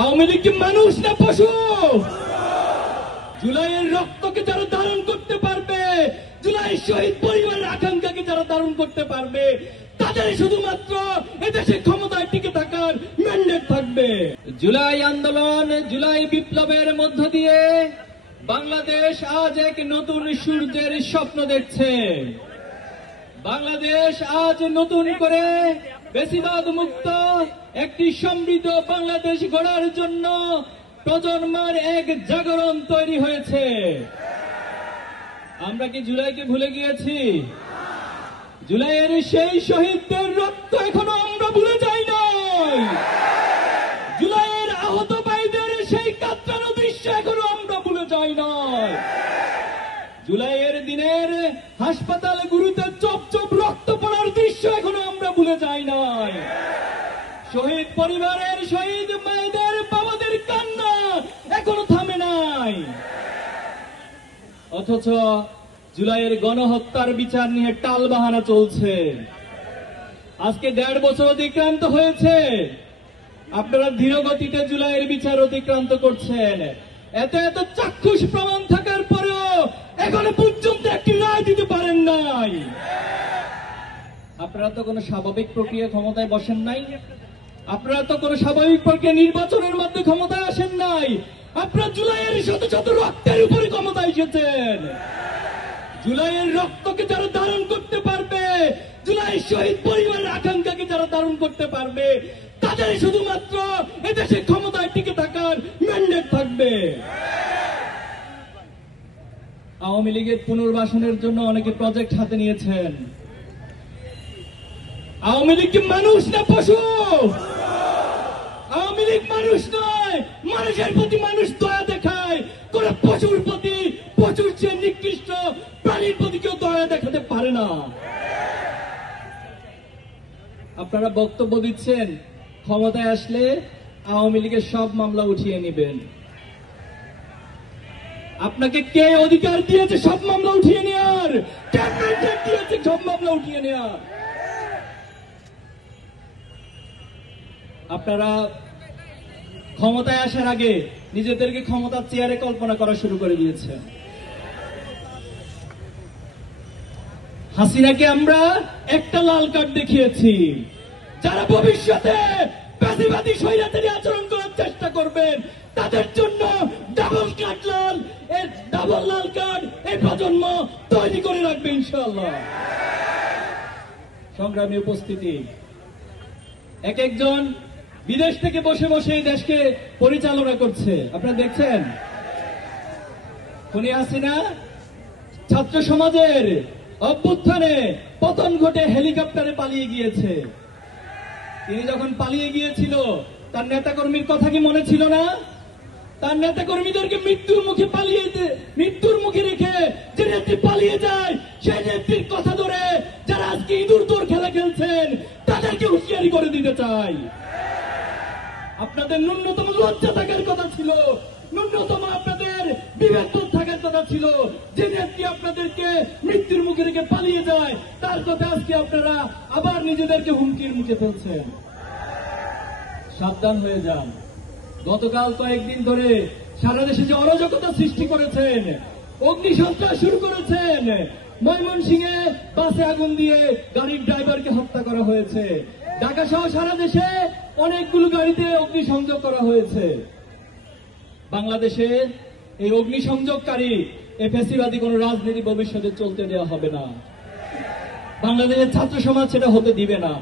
আওয়ামী লীগ কি মানুষ না পশু? জুলাইয়ের রক্তকে যারা ধারণ করতে পারবে, জুলাই শহীদ পরিবারের আকাঙ্ক্ষাকে যারা ধারণ করতে পারবে, তাদের শুধুমাত্র এদেশে ক্ষমতায় টিকে থাকার ম্যান্ডেট থাকবে। জুলাই আন্দোলন, জুলাই বিপ্লবের মধ্য দিয়ে বাংলাদেশ আজ এক নতুন সূর্যের স্বপ্ন দেখছে। বাংলাদেশ আজ নতুন করে বেশিবাদ মুক্ত একটি সমৃদ্ধ বাংলাদেশ গড়ার জন্য প্রজন্মের এক জাগরণ তৈরি হয়েছে। আমরা কি জুলাইকে ভুলে গিয়েছি? জুলাইয়ের সেই শহীদদের রক্ত এখনো আমরা ভুলে যাই নাই। জুলাইয়ের আহত ভাইদের সেই কাতরানো দৃশ্য এখনো আমরা ভুলে যাই নাই। জুলাইয়ের দিনের হাসপাতালগুলোতে চপ চপ রক্ত পড়ার দৃশ্য এখনো আমরা ভুলে যাই নাই। শহীদ পরিবারের, শহীদ মায়েদের, বাবাদের কান্না এখনো থামে নাই। অথচ জুলাইয়ের গণহত্যার বিচার নিয়ে টালবাহানা চলছে। আজকে 1.5 বছর অতিক্রান্ত হয়েছে, আপনারা ধীরগতিতে জুলাইয়ের বিচার অতিক্রান্ত করছেন। এত এত চাক্ষুষ প্রমাণ থাকার পরেও এখনো পর্যন্ত একটি রায় দিতে পারেন নাই। আপনারা তো কোনো স্বাভাবিক প্রক্রিয়া ক্ষমতায় বসেন নাই। আপনারা তো কোনো স্বাভাবিক প্রক্রিয়া নির্বাচনের মধ্যে ক্ষমতায় আসেন নাই। আপনারা জুলাইয়ের শত শত রক্তের উপরে ক্ষমতায় এসেছেন। জুলাইয়ের রক্তকে যারা ধারণ করতে পারবে, জুলাই শহীদ পরিবারের আকাঙ্ক্ষাকে যারা ধারণ করতে পারবে, তাদের শুধুমাত্র এদেশে ক্ষমতায় টিকে থাকার ম্যান্ডেট থাকবে। আওয়ামী লীগের পুনর্বাসনের জন্য অনেকে প্রজেক্ট হাতে নিয়েছেন। আওয়ামী লীগ কি মানুষ না পশু? আওয়ামী লীগ মানুষ নয়। মানুষের প্রতি মানুষ দয়া দেখায়, কোন পশুর প্রতি, পশুর চেয়ে নিকৃষ্ট প্রাণীর প্রতি কেউ দয়া দেখাতে পারে না। আপনারা বক্তব্য দিচ্ছেন ক্ষমতায় আসলে আওয়ামী লীগের সব মামলা উঠিয়ে নেবেন। আপনাকে কে অধিকার দিয়েছে সব মামলা উঠিয়ে নেওয়ার? কে ম্যান্ডেট দিয়েছে সব মামলা উঠিয়ে নেওয়ার? আপনারা ক্ষমতায় আসার আগে নিজেদেরকে ক্ষমতার চেয়ারে কল্পনা করা শুরু করে দিয়েছেন। হাসিনাকে আমরা একটা লাল কার্ড দেখিয়েছি। যারা ভবিষ্যতে ফ্যাসিবাদী স্বৈরাচারী আচরণ করার চেষ্টা করবেন, তাদের জন্য ডাবল কার্ড লাল, এই ডাবল লাল কার্ড এই প্রজন্ম তৈরি করে রাখবে ইনশাআল্লাহ। সংগ্রামী উপস্থিতি, এক একজন বিদেশ থেকে বসে বসে এই দেশকে পরিচালনা করছে। আপনারা দেখছেন, খুনি হাসিনা ছাত্র সমাজের অভ্যুত্থানে পতন ঘটে হেলিকপ্টারে পালিয়ে গিয়েছে। তিনি যখন পালিয়ে গিয়েছিল, তার নেতাকর্মীর কথা কি মনে ছিল না? তার নেতাকর্মীদেরকে মৃত্যুর মুখে রেখে যে নেত্রী পালিয়ে যায়, সেই নেত্রীর কথা ধরে যারা আজকে ইঁদুর দৌড় খেলা খেলছেন, তাদেরকে হুঁশিয়ারি করে দিতে চাই। আপনাদের ন্যূনতম লজ্জা থাকার কথা ছিল, ন্যূনতম আপনাদের বিবেক থাকার কথা ছিল। যে নেত্রী আপনাদেরকে মৃত্যুর মুখে রেখে পালিয়ে যায়, তার কথা আজকে আপনারা আবার নিজেদেরকে হুমকির মুখে ফেলছেন। সাবধান হয়ে যান। গতকাল কয়েকদিন ধরে সারা দেশে যে অরাজকতা সৃষ্টি করেছেন, অগ্নিসন্ত্রাস শুরু করেছেন, ময়মনসিংহে বাসে আগুন দিয়ে গাড়ির ড্রাইভারকে হত্যা করা হয়েছে। ঢাকা সহ সারা দেশে অনেকগুলো গাড়িতে অগ্নিসংযোগ করা হয়েছে। বাংলাদেশে এই অগ্নিসংযোগকারী এই ফ্যাসিবাদী কোন রাজনীতি ভবিষ্যতে চলতে দেওয়া হবে না। বাংলাদেশের ছাত্র সমাজ সেটা হতে দিবে না।